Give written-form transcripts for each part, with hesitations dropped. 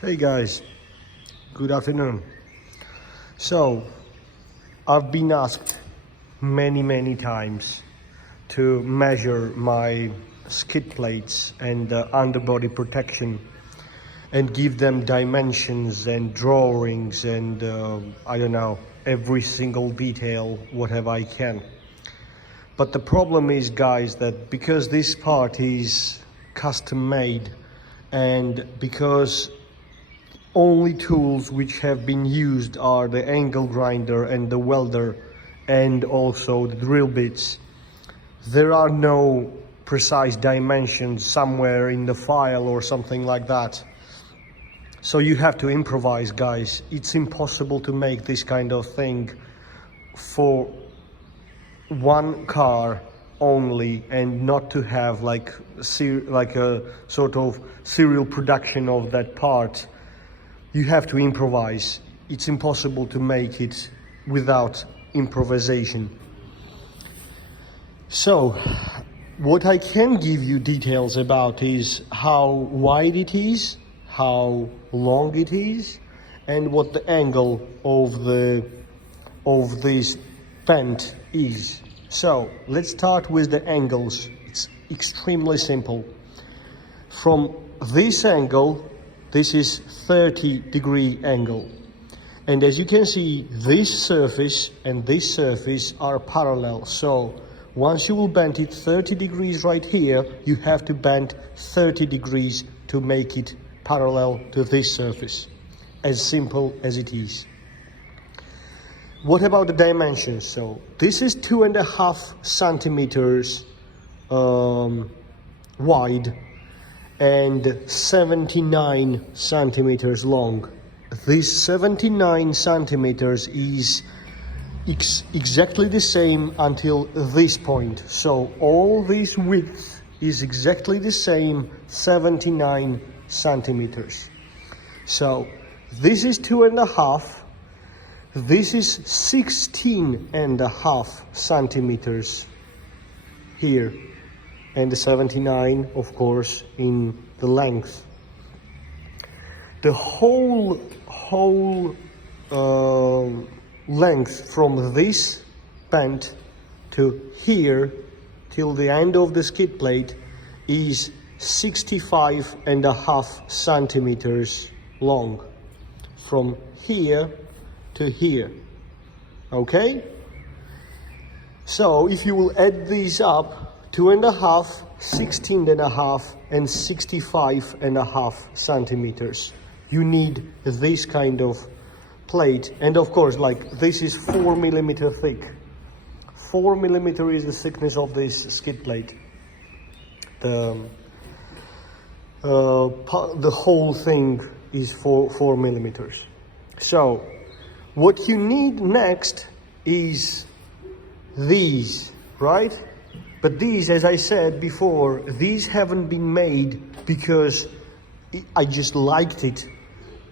Hey guys, good afternoon. So, I've been asked many times to measure my skid plates and underbody protection and give them dimensions and drawings and I don't know, every single detail, whatever I can. But the problem is, guys, that because this part is custom made and because only tools which have been used are the angle grinder and the welder and also the drill bits, there are no precise dimensions somewhere in the file or something like that. So you have to improvise, guys. It's impossible to make this kind of thing for one car only and not to have like a sort of serial production of that part. You have to improvise. It's impossible to make it without improvisation. So what I can give you details about is how wide it is, how long it is, and what the angle of this bend is. So let's start with the angles. It's extremely simple. From this angle, this is 30-degree angle. And as you can see, this surface and this surface are parallel. So once you will bend it 30 degrees right here, you have to bend 30 degrees to make it parallel to this surface. As simple as it is. What about the dimensions? So this is 2.5 centimeters wide and 79 centimeters long. This 79 centimeters is exactly the same until this point. So all this width is exactly the same, 79 centimeters. So this is 2.5. This is 16.5 centimeters here, and the 79, of course, in the length. The whole length from this bend to here till the end of the skid plate is 65.5 centimeters long, from here to here. Okay? So if you will add these up, 2.5, 16.5 and 65.5 centimeters, you need this kind of plate. And of course, like, this is 4 millimeter thick. 4 millimeter is the thickness of this skid plate. The whole thing is 4 millimeters. So what you need next is these, right? But these, as I said before, these haven't been made because I just liked it.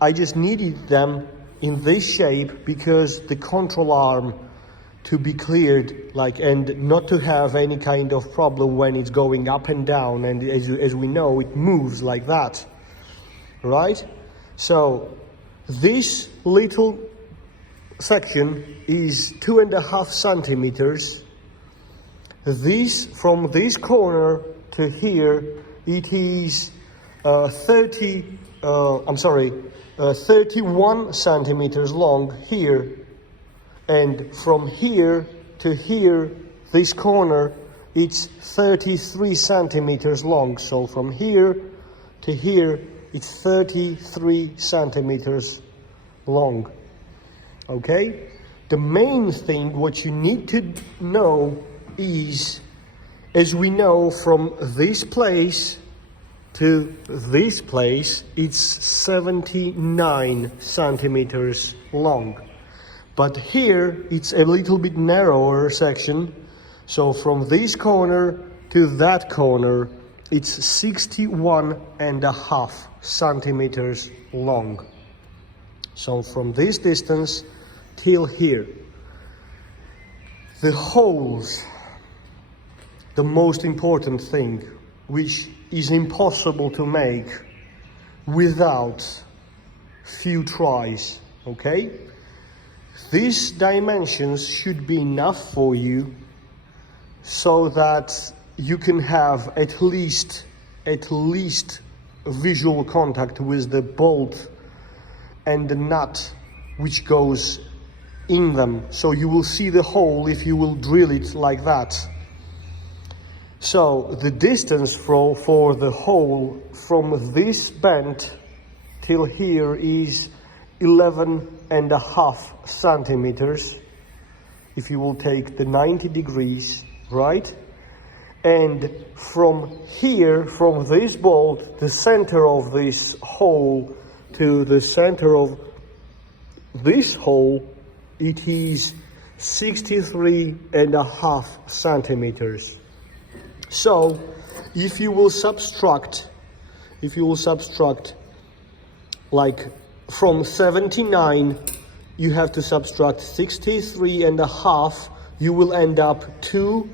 I just needed them in this shape because the control arm to be cleared, like, and not to have any kind of problem when it's going up and down, and as we know, it moves like that, right? So this little section is 2.5 centimeters. This, from this corner to here, it is 31 centimeters long here, and from here to here, this corner, it's 33 centimeters long. So from here to here, it's 33 centimeters long. Okay? The main thing what you need to know is, as we know, from this place to this place, it's 79 centimeters long. But here it's a little bit narrower section. So from this corner to that corner, it's 61.5 centimeters long. So from this distance till here. The holes, the most important thing, which is impossible to make without few tries, okay? These dimensions should be enough for you so that you can have at least visual contact with the bolt and the nut which goes in them, so you will see the hole if you will drill it like that. So the distance for the hole from this bend till here is 11.5 centimeters if you will take the 90 degrees, right? And from here, from this bolt, the center of this hole to the center of this hole, it is 63.5 centimeters. So if you will subtract like from 79, you have to subtract 63.5, you will end up 2,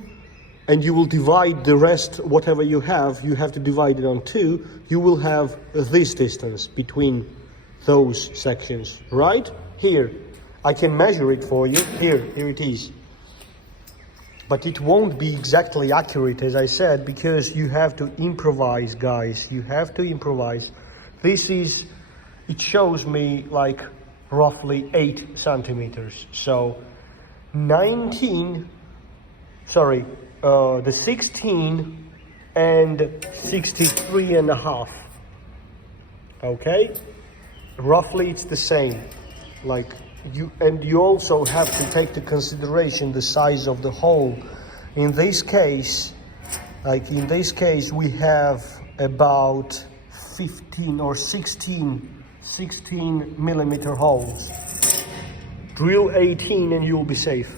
and you will divide the rest, whatever you have to divide it on 2, you will have this distance between those sections, right? Here, I can measure it for you, here it is. But it won't be exactly accurate, as I said, because you have to improvise, guys. You have to improvise. It shows me like roughly 8 centimeters. So the 16 and 63.5. Okay? Roughly it's the same. You also have to take into consideration the size of the hole. In this case, we have about 15 or 16 millimeter holes. Drill 18 and you'll be safe,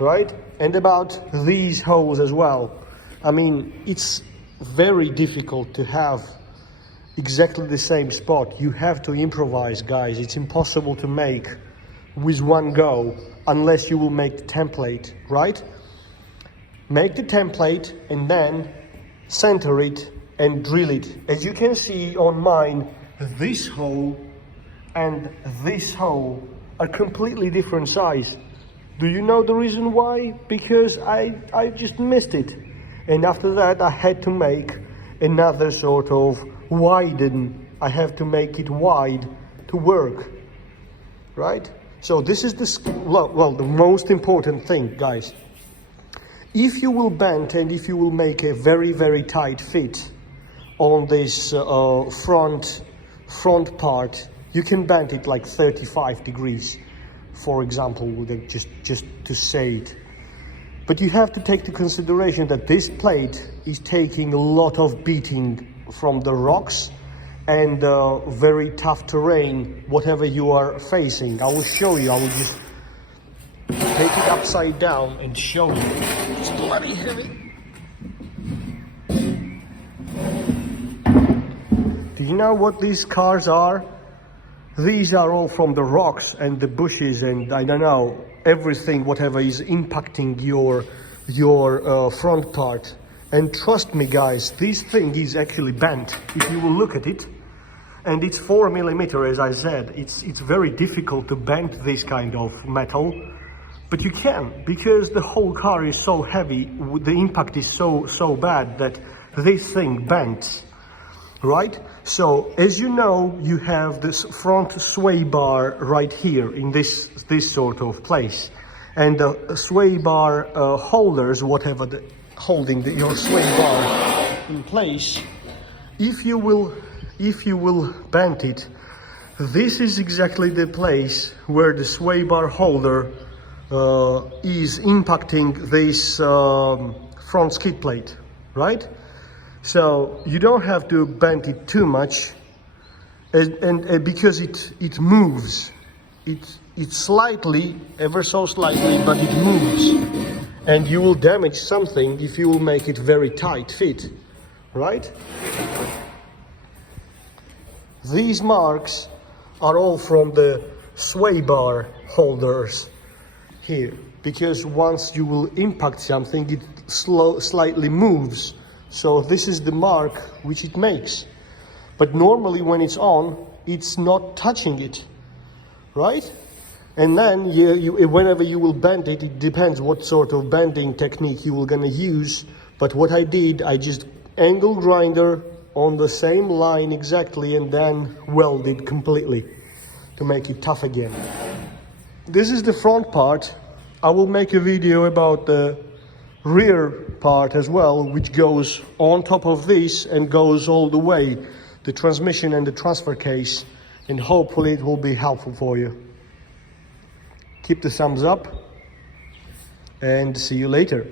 right? And about these holes as well. I mean, it's very difficult to have exactly the same spot. You have to improvise, guys. It's impossible to make with one go unless you will make the template, right? Make the template and then center it and drill it. As you can see on mine, this hole and this hole are completely different size. Do you know the reason why? Because I just missed it. And after that I had to make another sort of widen. I have to make it wide to work, right? So this is the most important thing, guys. If you will bend and if you will make a very, very tight fit on this front part, you can bend it like 35 degrees, for example, just to say it. But you have to take into consideration that this plate is taking a lot of beating from the rocks and very tough terrain, whatever you are facing. I will show you. I will just take it upside down and show you. It's bloody heavy. Do you know what these cars are? These are all from the rocks and the bushes and I don't know, everything, whatever is impacting your front part. And trust me, guys, this thing is actually bent. If you will look at it, and it's 4 millimeter, as I said, it's very difficult to bend this kind of metal, but you can, because the whole car is so heavy, the impact is so bad that this thing bends, right? So as you know, you have this front sway bar right here in this sort of place, and the sway bar holders, whatever holding your sway bar in place, if you will bend it, this is exactly the place where the sway bar holder is impacting this front skid plate, right? So you don't have to bend it too much, and because it moves, it's slightly, ever so slightly, but it moves, and you will damage something if you will make it very tight fit, right? These marks are all from the sway bar holders here, because once you will impact something, it slightly moves. So this is the mark which it makes. But normally when it's on, it's not touching it, right? And then whenever you will bend it, it depends what sort of bending technique you will gonna use. But what I did, I just angle grinder on the same line exactly and then welded completely to make it tough again. This is the front part. I will make a video about the rear part as well, which goes on top of this and goes all the way, the transmission and the transfer case, and hopefully it will be helpful for you. Keep the thumbs up and see you later.